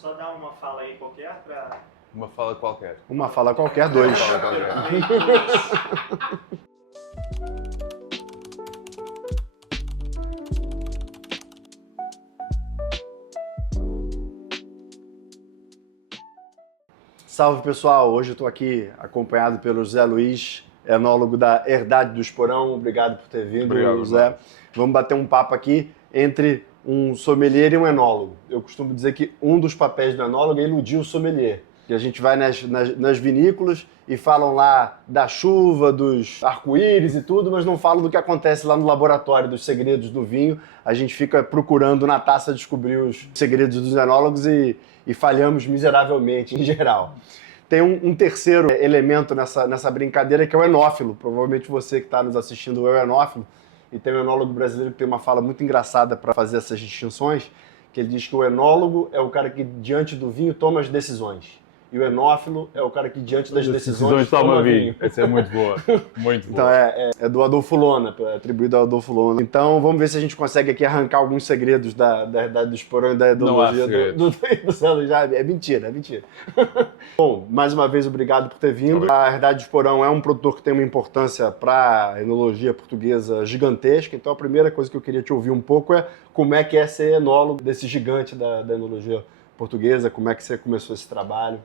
Só dá uma fala aí qualquer para... Uma fala qualquer. Uma fala qualquer, dois. Uma fala qualquer. Salve pessoal, hoje eu estou aqui acompanhado pelo Zé Luiz, enólogo da Herdade do Esporão. Obrigado por ter vindo, Obrigado, Zé. mano. Vamos bater um papo aqui entre um sommelier e um enólogo. Eu costumo dizer que um dos papéis do enólogo é iludir o sommelier. Que a gente vai nas vinícolas e falam lá da chuva, dos arco-íris e tudo, mas não falam do que acontece lá no laboratório, dos segredos do vinho. A gente fica procurando na taça descobrir os segredos dos enólogos e falhamos miseravelmente, em geral. Tem um terceiro elemento nessa brincadeira, que é o enófilo. Provavelmente você que está nos assistindo é o enófilo. E tem um enólogo brasileiro que tem uma fala muito engraçada para fazer essas distinções, que ele diz que o enólogo é o cara que, diante do vinho, toma as decisões. E o enófilo é o cara que, diante das decisões toma vinho. Essa é muito boa. Muito Então boa. é do Adolfo Lona, é atribuído ao Adolfo Lona. Então vamos ver se a gente consegue aqui arrancar alguns segredos da Herdade do Esporão e da ideologia do Zé. Já é mentira, é mentira. Bom, mais uma vez obrigado por ter vindo. A Herdade do Esporão é um produtor que tem uma importância para a enologia portuguesa gigantesca. Então a primeira coisa que eu queria te ouvir um pouco é como é que é ser enólogo desse gigante da enologia portuguesa, como é que você começou esse trabalho.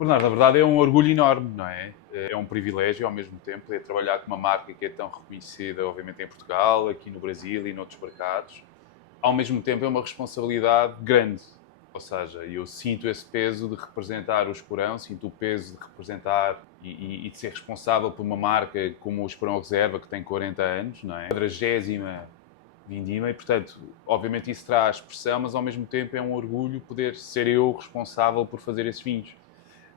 Bernardo, na verdade é um orgulho enorme, não é? É um privilégio ao mesmo tempo poder trabalhar com uma marca que é tão reconhecida, obviamente, em Portugal, aqui no Brasil e noutros mercados. Ao mesmo tempo é uma responsabilidade grande. Ou seja, eu sinto esse peso de representar o Esporão, sinto o peso de representar e de ser responsável por uma marca como o Esporão Reserva, que tem 40 anos, não é? A 40ª vindima e, portanto, obviamente isso traz pressão, mas ao mesmo tempo é um orgulho poder ser eu responsável por fazer esses vinhos.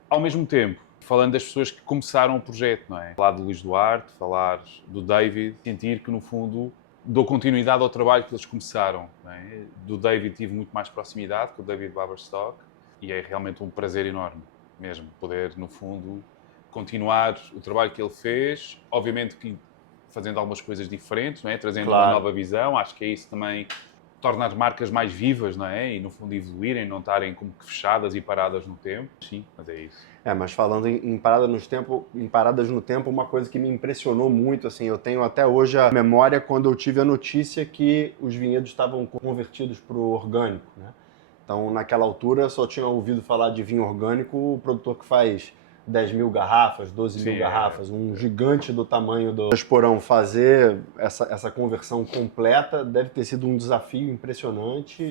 Ao mesmo tempo, falando das pessoas que começaram o projeto, não é? Falar do Luís Duarte, falar do David, sentir que, no fundo, dou continuidade ao trabalho que eles começaram. Não é? Do David tive muito mais proximidade, com o David Baberstock, e é realmente um prazer enorme, mesmo, poder, no fundo, continuar o trabalho que ele fez, obviamente que fazendo algumas coisas diferentes, não é? Trazendo uma nova visão, acho que é isso também torna as marcas mais vivas, não é? E, no fundo, evoluírem, não estarem como que fechadas e paradas no tempo. Sim, mas é isso. Mas falando em paradas no tempo, uma coisa que me impressionou muito, assim, eu tenho até hoje a memória quando eu tive a notícia que os vinhedos estavam convertidos para o orgânico, né? Então, naquela altura, eu só tinha ouvido falar de vinho orgânico o produtor que faz 10 mil garrafas, 12 mil garrafas, um gigante do tamanho do Esporão. Fazer essa conversão completa deve ter sido um desafio impressionante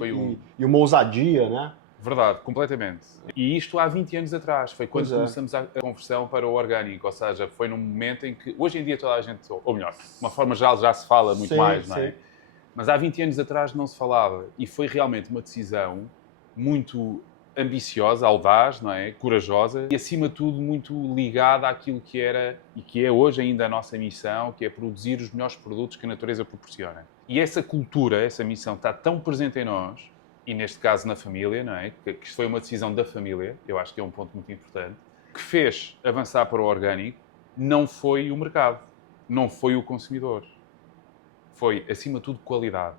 e uma ousadia, né? Verdade, completamente. E isto há 20 anos atrás, foi quando começamos a conversão para o orgânico, ou seja, foi num momento em que, hoje em dia toda a gente, ou melhor, de uma forma geral já se fala muito mais, não é? Mas há 20 anos atrás não se falava e foi realmente uma decisão muito ambiciosa, audaz, não é? Corajosa e, acima de tudo, muito ligada àquilo que era e que é hoje ainda a nossa missão, que é produzir os melhores produtos que a natureza proporciona. E essa cultura, essa missão está tão presente em nós, e neste caso na família, não é? Que isto foi uma decisão da família, eu acho que é um ponto muito importante, que fez avançar para o orgânico, não foi o mercado, não foi o consumidor. Foi, acima de tudo, qualidade.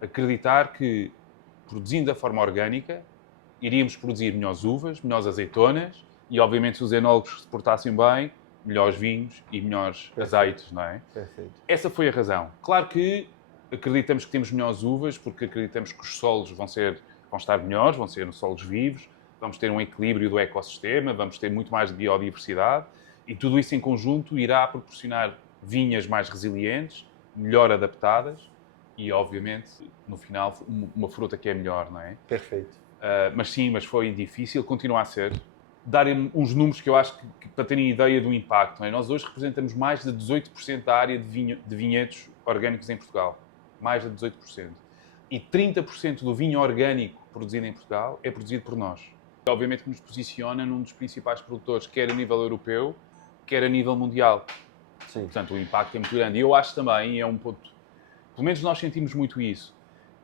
Acreditar que, produzindo da forma orgânica, iríamos produzir melhores uvas, melhores azeitonas e, obviamente, se os enólogos se portassem bem, melhores vinhos e melhores azeites, não é? Perfeito. Essa foi a razão. Claro que acreditamos que temos melhores uvas, porque acreditamos que os solos vão estar melhores, vão ser solos vivos, vamos ter um equilíbrio do ecossistema, vamos ter muito mais de biodiversidade e tudo isso em conjunto irá proporcionar vinhas mais resilientes, melhor adaptadas e, obviamente, no final, uma fruta que é melhor, não é? Perfeito. Mas foi difícil, continua a ser. Darem uns números que eu acho que para terem ideia do impacto, não é? Nós hoje representamos mais de 18% da área de vinhedos orgânicos em Portugal. Mais de 18%. E 30% do vinho orgânico produzido em Portugal é produzido por nós. Obviamente que nos posiciona num dos principais produtores, quer a nível europeu, quer a nível mundial. Sim. Portanto, o impacto é muito grande. E eu acho também, é um ponto, pelo menos nós sentimos muito isso,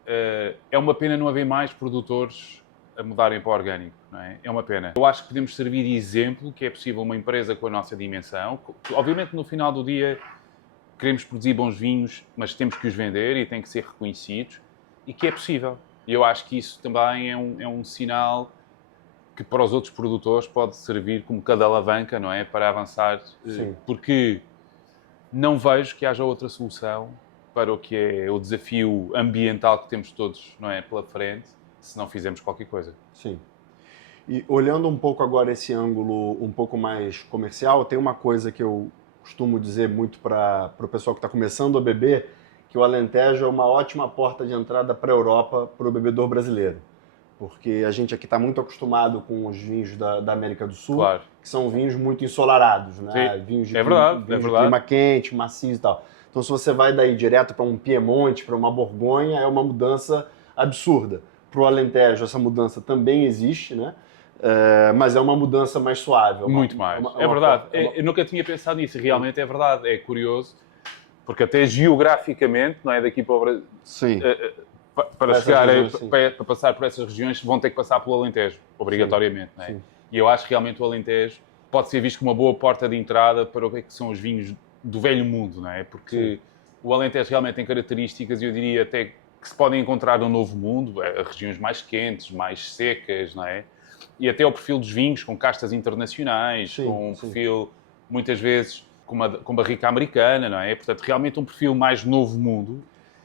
é uma pena não haver mais produtores a mudarem para o orgânico, não é? É uma pena. Eu acho que podemos servir de exemplo que é possível uma empresa com a nossa dimensão, que, obviamente no final do dia queremos produzir bons vinhos, mas temos que os vender e têm que ser reconhecidos, e que é possível. E eu acho que isso também é um sinal que para os outros produtores pode servir como cada alavanca, não é? Para avançar. Sim. Porque não vejo que haja outra solução para o que é o desafio ambiental que temos todos, não é? Pela frente, se não fizermos qualquer coisa. Sim. E olhando um pouco agora esse ângulo um pouco mais comercial, tem uma coisa que eu costumo dizer muito para o pessoal que está começando a beber, que o Alentejo é uma ótima porta de entrada para a Europa, para o bebedor brasileiro. Porque a gente aqui está muito acostumado com os vinhos da América do Sul, Claro. que são vinhos muito ensolarados, né? Sim. Vinhos de, É verdade, vinhos é de verdade. clima quente, macios e tal. Então, se você vai daí direto para um Piemonte, para uma Borgonha, é uma mudança absurda. Para o Alentejo, essa mudança também existe, né? Mas é uma mudança mais suave. Muito mais. É verdade. Eu nunca tinha pensado nisso. Realmente é verdade. É curioso. Porque até geograficamente, não é? Daqui para o Brasil, Sim. para chegar, para passar por essas regiões, vão ter que passar pelo Alentejo, obrigatoriamente. Não é? Sim. E eu acho que realmente o Alentejo pode ser visto como uma boa porta de entrada para o que são os vinhos do velho mundo, não é? Porque o Alentejo realmente tem características, eu diria até que se podem encontrar no Novo Mundo, regiões mais quentes, mais secas, não é? E até o perfil dos vinhos, com castas internacionais, com um perfil, muitas vezes, com barrica americana, não é? Portanto, realmente um perfil mais Novo Mundo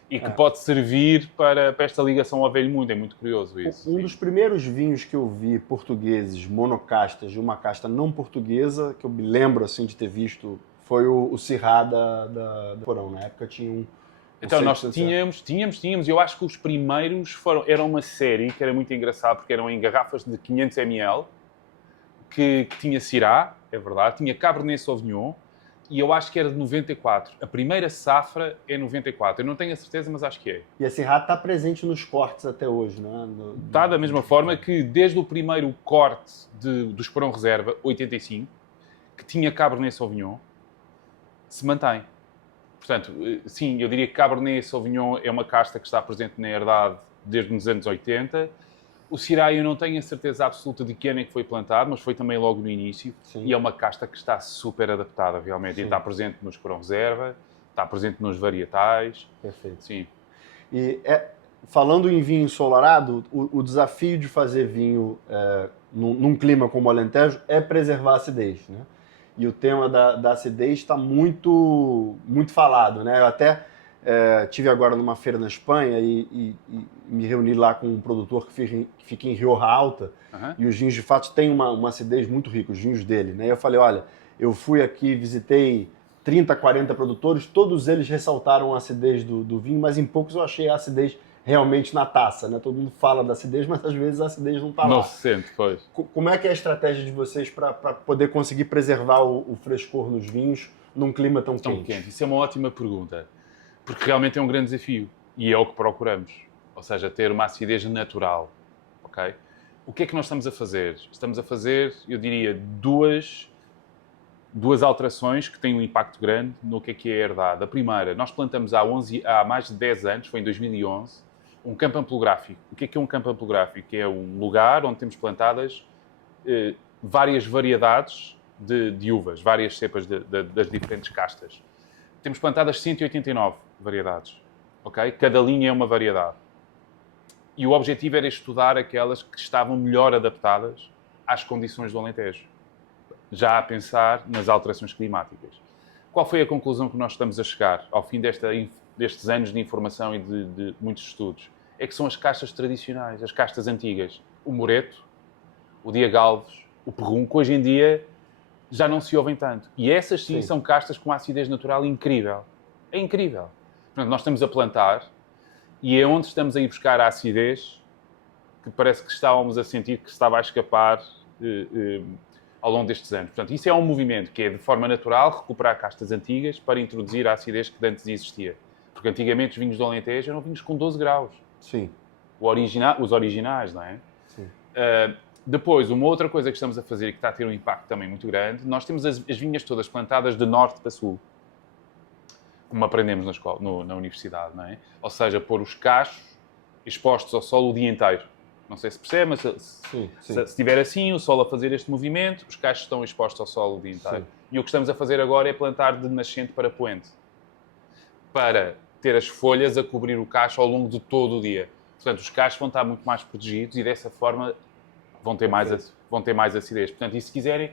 e que pode servir para esta ligação ao velho mundo. É muito curioso isso. Um dos primeiros vinhos que eu vi portugueses, monocastas, de uma casta não portuguesa, que eu me lembro assim de ter visto, foi o Syrah da Porão. Na época tinha um... Então, nós tínhamos, e eu acho que os primeiros eram uma série que era muito engraçado, porque eram em garrafas de 500 ml, que tinha Syrah, é verdade, tinha Cabernet Sauvignon, e eu acho que era de 94. A primeira safra é 94. Eu não tenho a certeza, mas acho que é. E a Syrah está presente nos cortes até hoje, não é? Está da mesma forma que desde o primeiro corte do Esperão Reserva, 85, que tinha Cabernet Sauvignon, se mantém. Portanto, sim, eu diria que Cabernet Sauvignon é uma casta que está presente na herdade desde os anos 80. O Syrah eu não tenho a certeza absoluta de que ano é que foi plantado, mas foi também logo no início. Sim. E é uma casta que está super adaptada, realmente. Sim. E está presente no Esperão Reserva, está presente nos varietais. Perfeito. Sim. E falando em vinho ensolarado, o desafio de fazer vinho num clima como o Alentejo é preservar a acidez, né? E o tema da acidez está muito, muito falado, né? Eu até tive agora numa feira na Espanha e me reuni lá com um produtor que fica em Rioja Alta, e os vinhos de fato têm uma acidez muito rica, os vinhos dele, né? E eu falei, olha, eu fui aqui, visitei 30, 40 produtores, todos eles ressaltaram a acidez do vinho, mas em poucos eu achei a acidez realmente na taça, né? Todo mundo fala da acidez, mas às vezes a acidez não está lá. Não se sente, pois. Como é que é a estratégia de vocês para poder conseguir preservar o frescor nos vinhos num clima tão quente? Isso é uma ótima pergunta, porque realmente é um grande desafio e é o que procuramos, ou seja, ter uma acidez natural, ok? O que é que nós estamos a fazer? Estamos a fazer, eu diria, duas alterações que têm um impacto grande no que é a herdade. A primeira, nós plantamos há mais de 10 anos, foi em 2011, um campo ampelográfico. O que é um campo ampelográfico? É um lugar onde temos plantadas várias variedades de uvas, várias cepas das diferentes castas. Temos plantadas 189 variedades, ok? Cada linha é uma variedade. E o objetivo era estudar aquelas que estavam melhor adaptadas às condições do Alentejo, já a pensar nas alterações climáticas. Qual foi a conclusão que nós estamos a chegar ao fim destes anos de informação e de muitos estudos? É que são as castas tradicionais, as castas antigas. O Moreto, o Diagalves, o Perrum, que hoje em dia já não se ouvem tanto. E essas sim são castas com acidez natural incrível. É incrível. Portanto, nós estamos a plantar e é onde estamos a ir buscar a acidez que parece que estávamos a sentir que estava a escapar ao longo destes anos. Portanto, isso é um movimento que é, de forma natural, recuperar castas antigas para introduzir a acidez que antes existia. Porque antigamente os vinhos do Alentejo eram vinhos com 12 graus. Sim. Os originais, não é? Sim. Depois, uma outra coisa que estamos a fazer e que está a ter um impacto também muito grande, nós temos as vinhas todas plantadas de norte para sul, como aprendemos na escola, na universidade, não é? Ou seja, pôr os cachos expostos ao sol o dia inteiro. Não sei se percebe, mas se estiver assim, o sol a fazer este movimento, os cachos estão expostos ao sol o dia inteiro. Sim. E o que estamos a fazer agora é plantar de nascente para poente, para ter as folhas a cobrir o cacho ao longo de todo o dia. Portanto, os cachos vão estar muito mais protegidos e dessa forma vão ter mais acidez. Portanto, e se quiserem,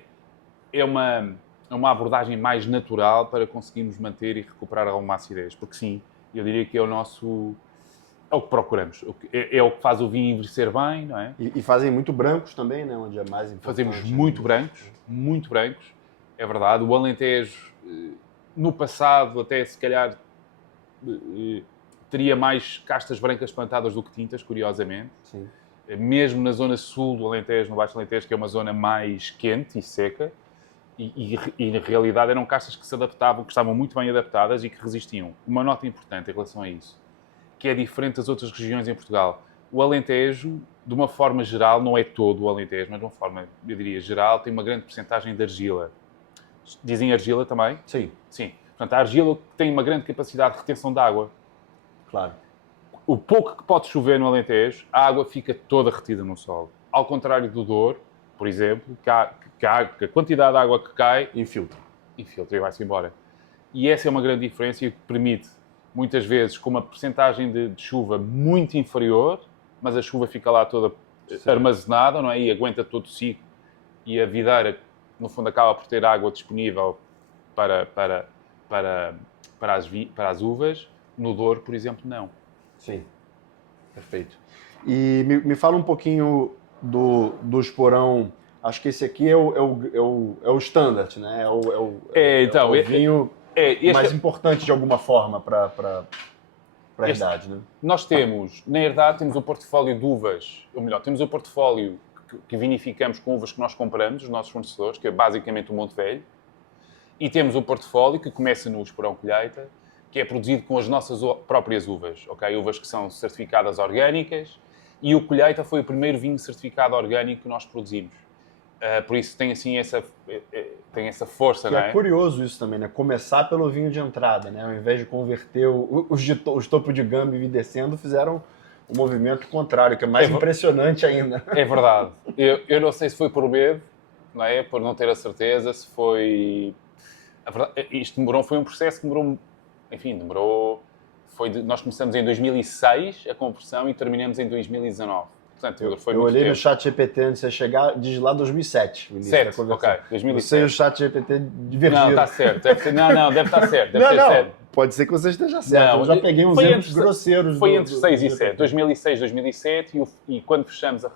é uma abordagem mais natural para conseguirmos manter e recuperar alguma acidez. Porque sim, eu diria que é o que procuramos. É o que faz o vinho envelhecer bem, não é? E fazem muito brancos também, né? Onde é mais importante. Fazemos muito brancos, é verdade. O Alentejo, no passado, até se calhar, teria mais castas brancas plantadas do que tintas, curiosamente. Sim. Mesmo na zona sul do Alentejo, no Baixo Alentejo, que é uma zona mais quente e seca, e na realidade eram castas que se adaptavam, que estavam muito bem adaptadas e que resistiam. Uma nota importante em relação a isso, que é diferente das outras regiões em Portugal. O Alentejo, de uma forma geral, não é todo o Alentejo, mas de uma forma, eu diria, geral, tem uma grande percentagem de argila. Dizem argila também? Sim. Sim. Portanto, a argila tem uma grande capacidade de retenção de água. Claro. O pouco que pode chover no Alentejo, a água fica toda retida no solo. Ao contrário do Douro, por exemplo, que a quantidade de água que cai Infiltra e vai-se embora. E essa é uma grande diferença e que permite, muitas vezes, com uma percentagem de chuva muito inferior, mas a chuva fica lá toda armazenada, não é? E aguenta todo o ciclo. E a videira, no fundo, acaba por ter água disponível para as uvas. No Douro, por exemplo, não. Sim, perfeito. E me fala um pouquinho do esporão. Acho que esse aqui é o standard, né? É o vinho mais importante de alguma forma para a herdade, né? Nós temos, na herdade, temos o portfólio de uvas, ou melhor, temos o portfólio que vinificamos com uvas que nós compramos, os nossos fornecedores, que é basicamente o Monte Velho, e temos o portfólio que começa no esporão colheita, que é produzido com as nossas próprias uvas, ok? Uvas que são certificadas orgânicas, e o colheita foi o primeiro vinho certificado orgânico que nós produzimos. Por isso tem assim essa força, não é? É curioso isso também, né? Começar pelo vinho de entrada, né? Ao invés de converter os topos de gama e vir descendo, fizeram o movimento contrário, que é mais impressionante ainda. É verdade. Eu não sei se foi por medo, não é? Por não ter a certeza, se foi... Isto foi um processo que demorou... Enfim, nós começamos em 2006 a conversão e terminamos em 2019. Portanto, foi eu muito olhei tempo. No chat GPT antes de você chegar, diz lá 2007. O início da conversão. Ok, 2007. Você e o chat GPT divergiram. Não, está certo. Deve estar certo. Não. Pode ser que você esteja certo. Não, eu já peguei uns erros grosseiros. Foi entre 6 e 7. 2006, 2007 e quando fechamos a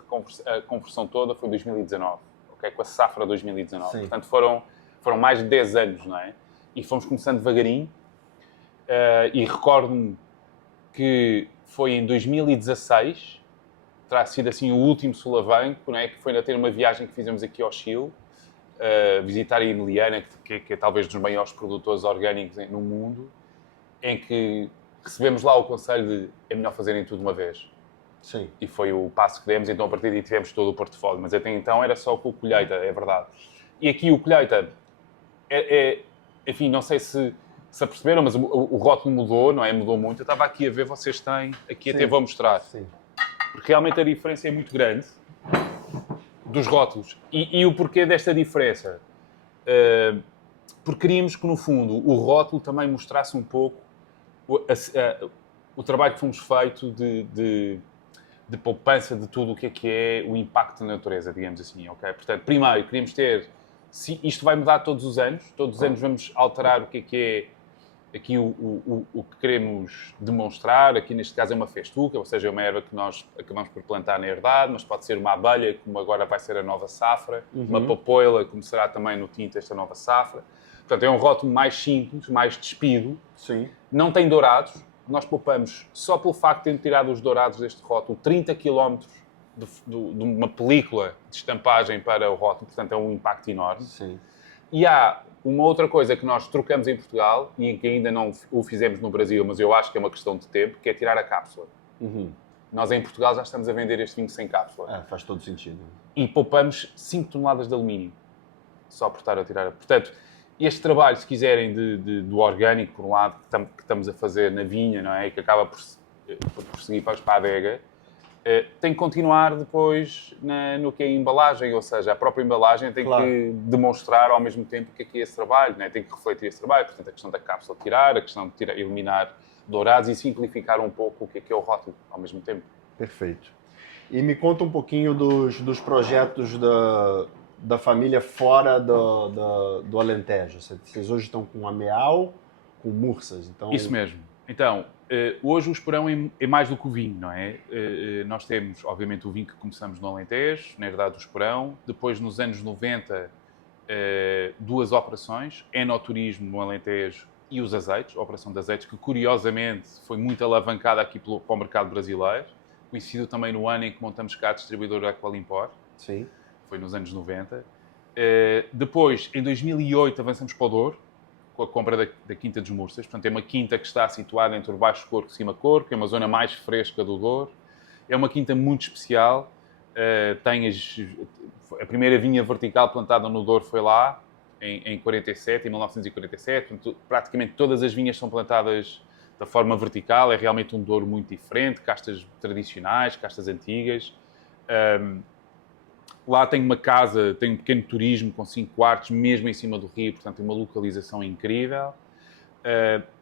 conversão toda foi 2019. Okay? Com a safra 2019. Sim. Portanto, foram mais de 10 anos, não é? E fomos começando devagarinho. E recordo-me que foi em 2016, terá sido assim o último solavanco, não é? Que foi a ter uma viagem que fizemos aqui ao Chile, visitar a Emiliana, que é talvez dos maiores produtores orgânicos no mundo, em que recebemos lá o conselho de é melhor fazerem tudo uma vez. Sim. E foi o passo que demos, então a partir daí tivemos todo o portfólio. Mas até então era só com o colheita, é verdade. E aqui o colheita, enfim, não sei se aperceberam, mas o rótulo mudou, não é? Mudou muito. Eu estava aqui a ver, vocês têm, aqui até vou mostrar. Sim. Porque realmente a diferença é muito grande dos rótulos. E o porquê desta diferença? Porque queríamos que, no fundo, o rótulo também mostrasse um pouco o trabalho que fomos feito de poupança de tudo o que é o impacto na natureza, digamos assim, ok? Portanto, primeiro, queríamos ter... Isto vai mudar todos os anos vamos alterar o que é aqui o que queremos demonstrar. Aqui, neste caso, é uma festuca, ou seja, é uma erva que nós acabamos por plantar na herdade, mas pode ser uma abelha, como agora vai ser a nova safra, uma papoila, como será também no tinto esta nova safra. Portanto, é um rótulo mais simples, mais despido. Sim. Não tem dourados. Nós poupamos, só pelo facto de termos tirado os dourados deste rótulo, 30 km de uma película de estampagem para o rótulo. Portanto, é um impacto enorme. Sim. E há uma outra coisa que nós trocamos em Portugal e que ainda não o fizemos no Brasil, mas eu acho que é uma questão de tempo, que é tirar a cápsula. Nós em Portugal já estamos a vender este vinho sem cápsula. Faz todo sentido. E poupamos 5 toneladas de alumínio, só por estar a tirar. Portanto, este trabalho, se quiserem, do orgânico, por um lado, que estamos a fazer na vinha, não é? E que acaba por seguir para a adega, tem que continuar depois no que é a embalagem, ou seja, a própria embalagem tem que demonstrar ao mesmo tempo que aqui é esse trabalho, né? Tem que refletir esse trabalho. Portanto, a questão da cápsula tirar, a questão de eliminar dourados e simplificar um pouco o que é o rótulo ao mesmo tempo. Perfeito. E me conta um pouquinho dos projetos da família fora do Alentejo. Vocês hoje estão com a Meal, com Mursas. Então... Isso mesmo. Então, hoje o Esporão é mais do que o vinho, não é? Nós temos, obviamente, o vinho que começamos no Alentejo, na herdade do Esporão. Depois, nos anos 90, 2 operações, enoturismo no Alentejo e os azeites, a operação de azeites, que curiosamente foi muito alavancada aqui para o mercado brasileiro. Coincidiu também no ano em que montamos cá a distribuidora Aqualimpor. Sim. Foi nos anos 90. Depois, em 2008, avançamos para o Douro, com a compra da Quinta dos Mursas. Portanto, é uma quinta que está situada entre o Baixo Corco e Cima Corco, é uma zona mais fresca do Douro. É uma quinta muito especial. A primeira vinha vertical plantada no Douro foi lá, em 1947. Portanto, praticamente todas as vinhas são plantadas da forma vertical. É realmente um Douro muito diferente, castas tradicionais, castas antigas. Lá tem uma casa, tem um pequeno turismo com 5 quartos, mesmo em cima do rio, portanto tem uma localização incrível.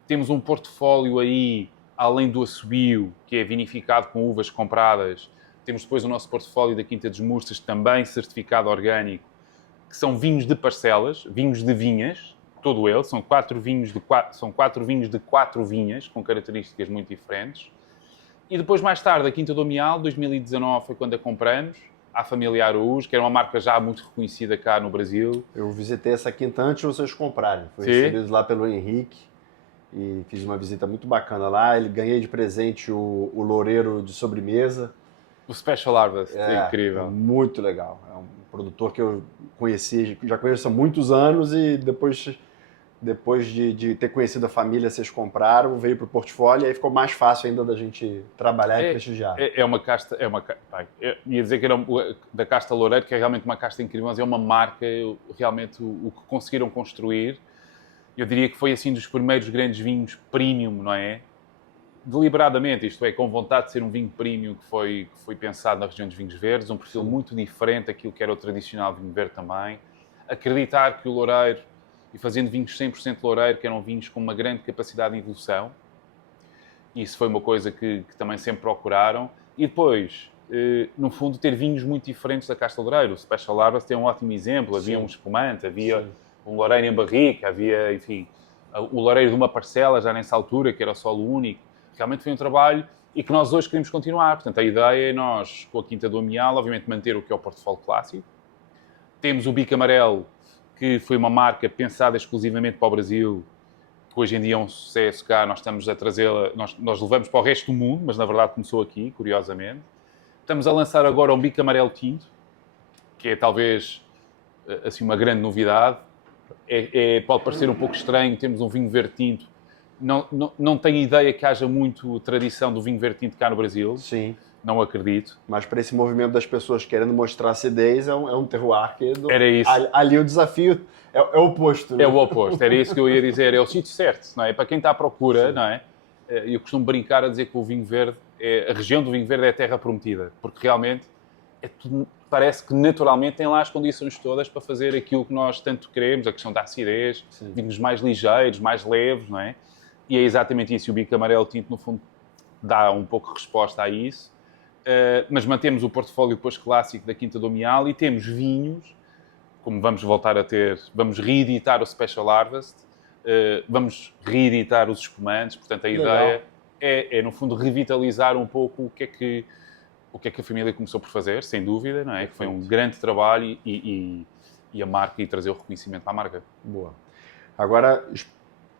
Temos um portfólio aí, além do assobio, que é vinificado com uvas compradas. Temos depois o nosso portfólio da Quinta dos Mursas, também certificado orgânico, que são vinhos de parcelas, vinhos de vinhas, todo ele. São 4 vinhos de 4 vinhas, com características muito diferentes. E depois, mais tarde, a Quinta do Amial, 2019, foi quando a compramos, à família Araújo, que era uma marca já muito reconhecida cá no Brasil. Eu visitei essa quinta antes de vocês comprarem. Fui recebido lá pelo Henrique e fiz uma visita muito bacana lá. Ganhei de presente o loureiro de sobremesa. O Special Harvest, é incrível. É muito legal. É um produtor que eu já conheço há muitos anos e depois de ter conhecido a família, vocês compraram, veio para o portfólio e aí ficou mais fácil ainda da gente trabalhar e prestigiar. É uma casta, eu ia dizer que era da casta Loureiro, que é realmente uma casta incrível, mas é uma marca, realmente o que conseguiram construir. Eu diria que foi assim dos primeiros grandes vinhos premium, não é? Deliberadamente, isto é, com vontade de ser um vinho premium que foi pensado na região dos vinhos verdes, um perfil muito diferente daquilo que era o tradicional vinho verde também. Acreditar que o Loureiro, e fazendo vinhos 100% Loureiro, que eram vinhos com uma grande capacidade de evolução. Isso foi uma coisa que também sempre procuraram. E depois, no fundo, ter vinhos muito diferentes da casta Loureiro. O Special Harvest é um ótimo exemplo. Havia um espumante, havia um Loureiro em barrica, havia, enfim, o Loureiro de uma parcela, já nessa altura, que era solo único. Realmente foi um trabalho e que nós hoje queremos continuar. Portanto, a ideia é nós, com a Quinta do Amial, obviamente manter o que é o portfólio clássico. Temos o Bico Amarelo, que foi uma marca pensada exclusivamente para o Brasil, que hoje em dia é um sucesso cá, nós estamos a trazê-la, nós levamos para o resto do mundo, mas na verdade começou aqui, curiosamente. Estamos a lançar agora um Bico Amarelo Tinto, que é talvez assim, uma grande novidade. Pode parecer um pouco estranho, temos um vinho verde tinto. Não tenho ideia que haja muito tradição do vinho verde tinto cá no Brasil. Sim. Não acredito. Mas para esse movimento das pessoas querendo mostrar acidez, é um terroir que... Era isso. Ali o desafio é o oposto. Né? É o oposto. Era isso que eu ia dizer. É o sítio certo, não é? Para quem está à procura, não é? Eu costumo brincar a dizer que o vinho verde, a região do vinho verde é a terra prometida. Porque realmente parece que naturalmente tem lá as condições todas para fazer aquilo que nós tanto queremos, a questão da acidez, vinhos mais ligeiros, mais leves, não é? E é exatamente isso. E o Bico Amarelo Tinto, no fundo, dá um pouco de resposta a isso. Mas mantemos o portfólio depois clássico da Quinta do Amial e temos vinhos, como vamos voltar a ter, vamos reeditar o Special Harvest, vamos reeditar os espumantes, portanto a ideia é no fundo revitalizar um pouco o que é que a família começou por fazer, sem dúvida, não é? Que foi um grande trabalho e a marca, e trazer o reconhecimento à marca. Boa. Agora,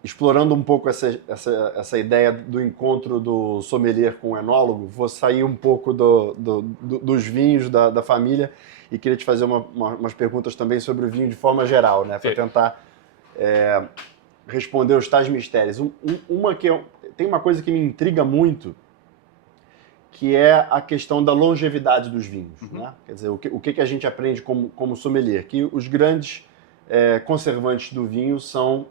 explorando um pouco essa ideia do encontro do sommelier com o enólogo, vou sair um pouco dos vinhos da família e queria te fazer umas perguntas também sobre o vinho de forma geral, né? Para tentar responder os tais mistérios. Tem uma coisa que me intriga muito, que é a questão da longevidade dos vinhos. Né? Quer dizer, o que a gente aprende como sommelier? Que os grandes conservantes do vinho são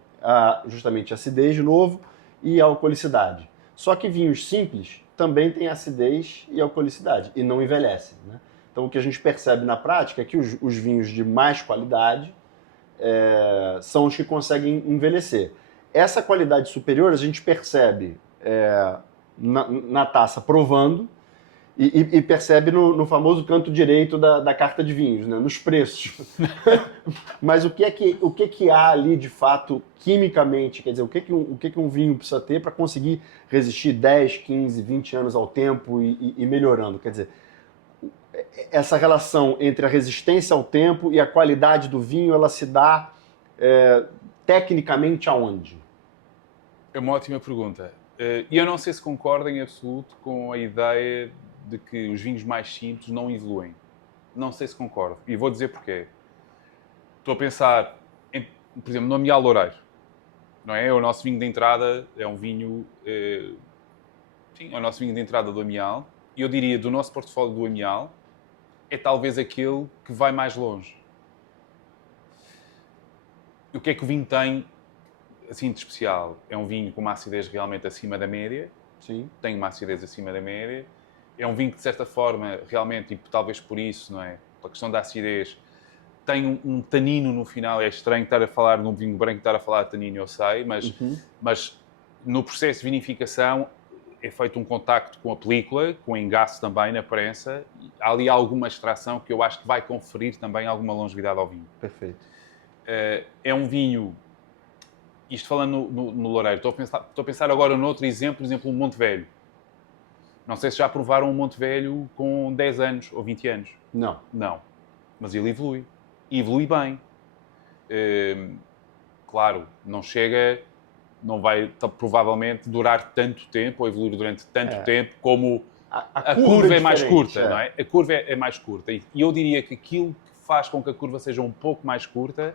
justamente a acidez de novo e a alcoolicidade. Só que vinhos simples também têm acidez e alcoolicidade e não envelhecem. Né? Então o que a gente percebe na prática é que os vinhos de mais qualidade são os que conseguem envelhecer. Essa qualidade superior a gente percebe na taça provando E percebe no famoso canto direito da carta de vinhos, né? Nos preços. Mas o que há ali, de fato, quimicamente? Quer dizer, o que um vinho precisa ter para conseguir resistir 10, 15, 20 anos ao tempo e melhorando? Quer dizer, essa relação entre a resistência ao tempo e a qualidade do vinho, ela se dá tecnicamente aonde? É uma ótima pergunta. E eu não sei se concordo em absoluto com a ideia de que os vinhos mais simples não evoluem. Não sei se concordo. E vou dizer porquê. Estou a pensar, por exemplo, no Amial Loureiro. Não é? O nosso vinho de entrada é um vinho... sim, é o nosso vinho de entrada do Amial. E eu diria, do nosso portfólio do Amial, é talvez aquele que vai mais longe. E o que é que o vinho tem assim de especial? É um vinho com uma acidez realmente acima da média. Sim. Tem uma acidez acima da média. É um vinho que, de certa forma, realmente, e talvez por isso, não é? Pela questão da acidez, tem um tanino no final. É estranho estar a falar num vinho branco, estar a falar de tanino, eu sei, mas no processo de vinificação é feito um contacto com a película, com o engaço também na prensa. Há ali alguma extração que eu acho que vai conferir também alguma longevidade ao vinho. Perfeito. É um vinho... Isto falando no Loureiro, estou a pensar agora noutro exemplo, por exemplo, o Monte Velho. Não sei se já provaram um Monte Velho com 10 anos ou 20 anos. Não. Não. Mas ele evolui. E evolui bem. Claro, não chega... Não vai provavelmente durar tanto tempo ou evoluir durante tanto tempo como a curva é mais curta, não é? A curva é mais curta. E eu diria que aquilo que faz com que a curva seja um pouco mais curta,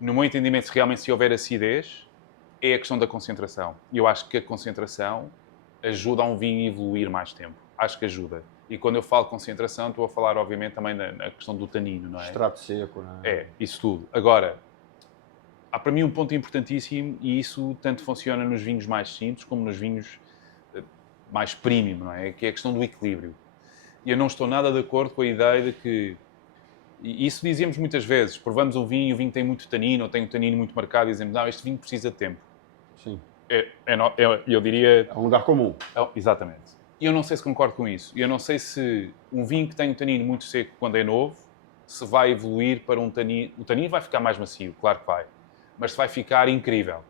no meu entendimento, se realmente houver acidez, é a questão da concentração. E eu acho que a concentração ajuda a um vinho a evoluir mais tempo. Acho que ajuda. E quando eu falo concentração, estou a falar, obviamente, também na questão do tanino, não é? Extrato seco, não é? É, isso tudo. Agora, há para mim um ponto importantíssimo, e isso tanto funciona nos vinhos mais simples como nos vinhos mais premium, não é? Que é a questão do equilíbrio. E eu não estou nada de acordo com a ideia de que... E isso dizemos muitas vezes. Provamos um vinho, o vinho tem muito tanino, ou tem um tanino muito marcado, e dizemos, não, este vinho precisa de tempo. Sim. Eu diria... É um lugar comum. Exatamente. E eu não sei se concordo com isso. E eu não sei se um vinho que tem um tanino muito seco quando é novo, se vai evoluir para um tanino... O tanino vai ficar mais macio, claro que vai. Mas vai ficar incrível.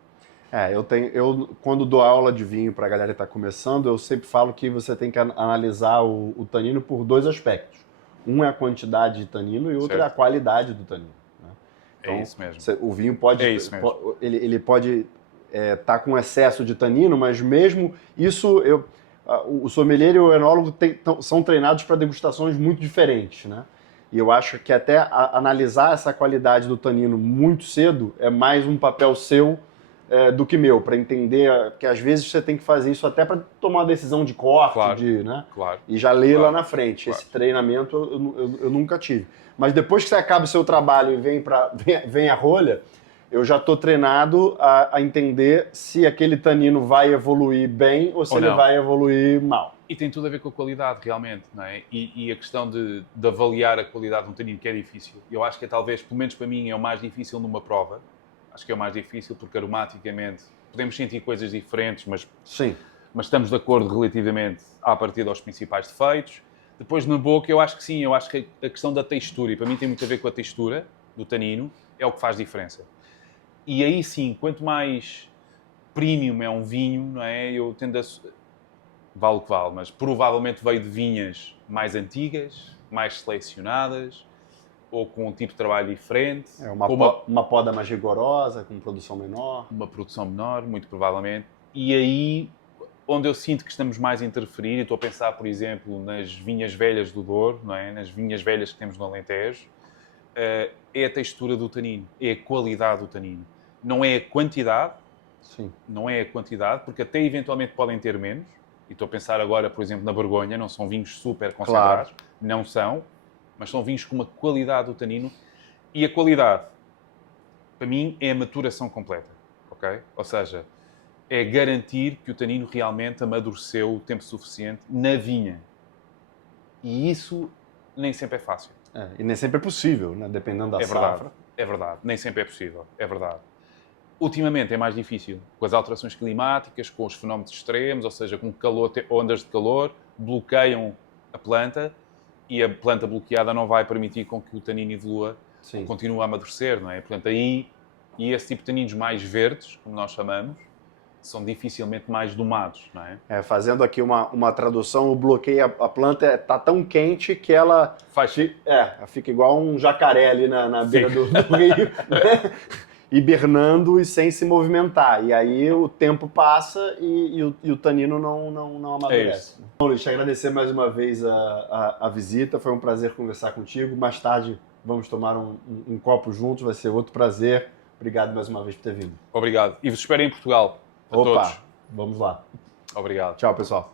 Eu quando dou aula de vinho para a galera que está começando, eu sempre falo que você tem que analisar o tanino por dois aspectos. Um é a quantidade de tanino e outro é a qualidade do tanino. Né? Então, é isso mesmo. O vinho pode... É isso mesmo. Ele pode estar com excesso de tanino, mas mesmo isso... O sommelier e o enólogo são treinados para degustações muito diferentes, né? E eu acho que até analisar essa qualidade do tanino muito cedo é mais um papel seu do que meu, para entender que às vezes você tem que fazer isso até para tomar uma decisão de corte, claro, e já ler lá na frente. Claro. Esse treinamento eu nunca tive. Mas depois que você acaba o seu trabalho e vem a rolha, eu já estou treinado a entender se aquele tanino vai evoluir bem ou se ele vai evoluir mal. E tem tudo a ver com a qualidade, realmente, não é? E a questão de avaliar a qualidade de um tanino, que é difícil. Eu acho que talvez, pelo menos para mim, é o mais difícil numa prova. Acho que é o mais difícil porque aromaticamente podemos sentir coisas diferentes, mas estamos de acordo relativamente à partida aos principais defeitos. Depois, na boca, eu acho que sim, eu acho que a questão da textura, e para mim tem muito a ver com a textura do tanino, é o que faz diferença. E aí sim, quanto mais premium é um vinho, não é? Eu tendo a... Vale o que vale, mas provavelmente veio de vinhas mais antigas, mais selecionadas, ou com um tipo de trabalho diferente. Uma poda mais rigorosa, com produção menor. Uma produção menor, muito provavelmente. E aí, onde eu sinto que estamos mais a interferir, e estou a pensar, por exemplo, nas vinhas velhas do Douro, não é? Nas vinhas velhas que temos no Alentejo, é a textura do tanino, é a qualidade do tanino. Não é a quantidade, não é a quantidade, porque até eventualmente podem ter menos. E estou a pensar agora, por exemplo, na Borgonha, não são vinhos super concentrados, não são, mas são vinhos com uma qualidade do tanino. E a qualidade, para mim, é a maturação completa, ok? Ou seja, é garantir que o tanino realmente amadureceu o tempo suficiente na vinha. E isso nem sempre é fácil. E nem sempre é possível, né? Dependendo da safra. É verdade, nem sempre é possível, é verdade. Ultimamente é mais difícil, com as alterações climáticas, com os fenómenos extremos, ou seja, com calor, ondas de calor, bloqueiam a planta e a planta bloqueada não vai permitir com que o tanino evolua, Sim. continue a amadurecer, não é? Portanto, aí, e esse tipo de taninos mais verdes, como nós chamamos, são dificilmente mais domados, não é? Fazendo aqui uma tradução, o bloqueio, a planta está tão quente que ela fica igual um jacaré ali na beira do rio, né? Hibernando e sem se movimentar. E aí o tempo passa e o tanino não amadurece. Bom, Luiz, te agradecer mais uma vez a visita, foi um prazer conversar contigo. Mais tarde vamos tomar um copo juntos, vai ser outro prazer. Obrigado mais uma vez por ter vindo. Obrigado. E vos espero em Portugal. A Opa, todos. vamos lá. Obrigado. Tchau, pessoal.